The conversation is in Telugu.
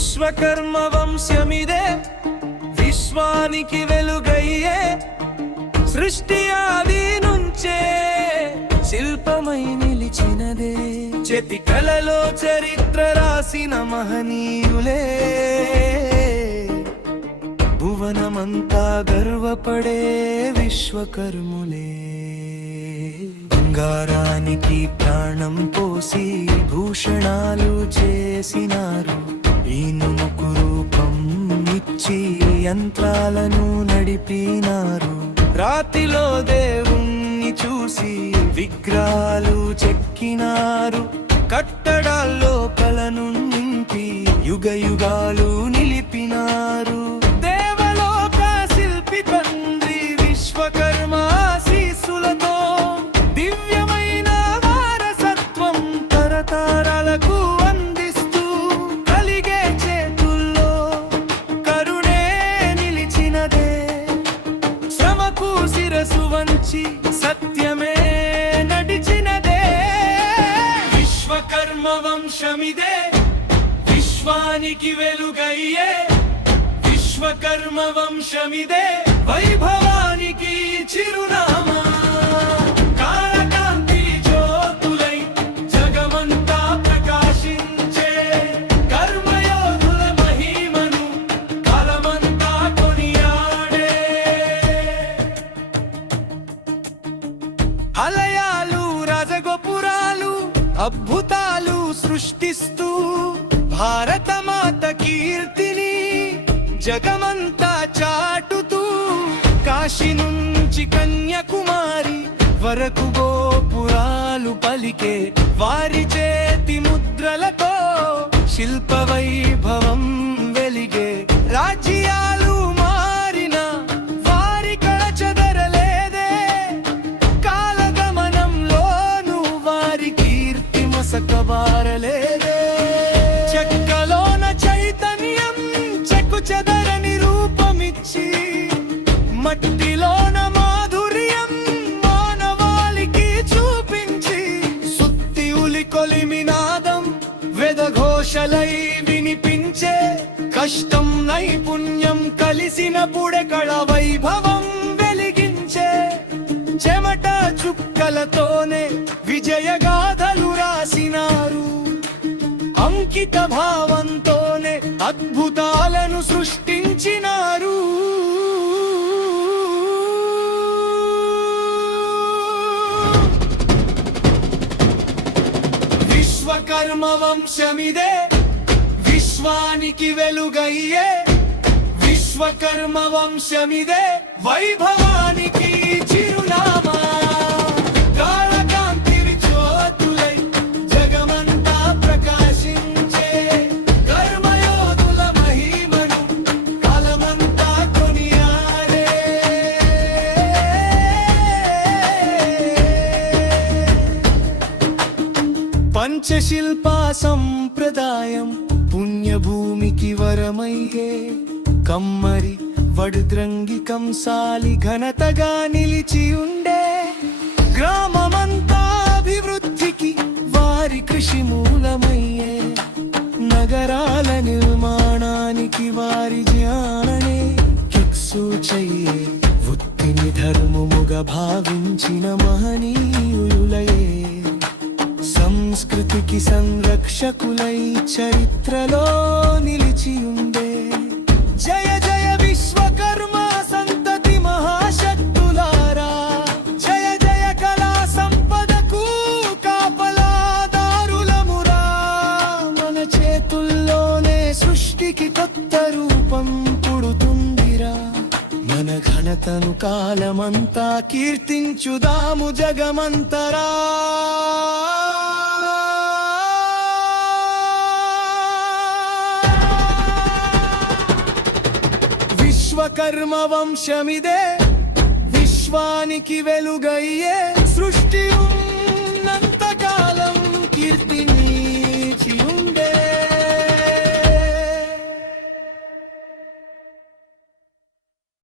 విశ్వకర్మ వంశమిదే విశ్వానికి వెలుగయ్యే సృష్టి ఆది నుంచే శిల్పమై నిలిచినదే చేతి కళలో చరిత్ర రాసిన మహనీయులే భువనమంతా గర్వపడే విశ్వకర్ములే బంగారానికి ప్రాణం పోసి భూషణాలు చేసినారు ఈనుముకు రూపం ఇచ్చి యంత్రాలను నడిపినారు రాతిలో దేవుణ్ణి చూసి విగ్రహాలు చెక్కినారు కట్టడాల్లో కలను నింపి యుగ యుగాలు నిలిపినారు దేవలోక శిల్పి తండ్రి విశ్వకర్మ ఆశీస్సులతో దివ్యమైన వారసత్వం తరతరాలకు అందిస్తూ కలిగే చేతుల్లో కరుణే నిలిచినదే శ్రమకు శిరసు వంచి సత్యమే నడిచినదే విశ్వకర్మ వంశమిదే విశ్వానికి వెలుగయ్యే విశ్వకర్మ వంశమిదే వైభవానికి చిరునామా కాళకాంతి జ్యోతులై జగమంతా ప్రకాశించే కర్మయోధుల మహిమను కాలమంతా కొనియాడే ఆలయాలు రాజగోపురాలు అద్భుతాలు సృష్టిస్తూ భారతమాత కీర్తిని జగమంతా చాటుతూ కాశీ నుంచి కన్యాకుమారి వరకు గోపురాలు పలికే వారి చేతి ముద్రలతో శిల్ప వైభవం వెలిగే రాజ్యాలు మారిన వారి కళ చెదరలేదే కాలగమనంలోనూ వారి కీర్తి మసకబారలేదే చెక్కలోన చైతన్యం చెదరని రూపమిచ్చి మట్టిలోన మాధుర్యం మానవాళికి చూపించి సుత్తి ఉలి కొలిమినాదం వెదఘోషలై వినిపించే కష్టం నైపుణ్యం కలిసినప్పుడే కళ వైభవం వెలిగించే చెమట చుక్కలతోనే విజయగాథలు రాసినారు అంకిత భావంతోనే అద్భుతాలను సృష్టించినారు విశ్వకర్మ వంశమిదే విశ్వానికి వెలుగయ్యే విశ్వకర్మ వంశమిదే వైభవానికి చిరునామా పంచశిల్ప సంప్రదాయం పుణ్యభూమికి వరమైహే కమ్మరి వడుద్రంగి కంసాలి ఘనతగా నిలిచి ఉండే గ్రామమంతా అభివృద్ధికి వారి కృషి మూలమయ్యే నగరాల నిర్మాణానికి వారి జ్ఞాననే కిక్సూచయ్యే వృత్తిని ధర్మముగా భావించిన మహనీయులయే సంస్కృతికి సంరక్షకులై చరిత్రలో నిలిచియుండే జయ జయ విశ్వకర్మ సంతతి మహాశక్తులారా జయ జయ కళా సంపదకు కాపలాదారులమురా మన చేతుల్లోనే సృష్టికి కొత్త రూపం పుడుతుందిరా మన ఘనతను కాలమంతా కీర్తించుదాము జగమంతరా విశ్వకర్మ వంశమిదే విశ్వానికి వెలుగయ్యే సృష్టి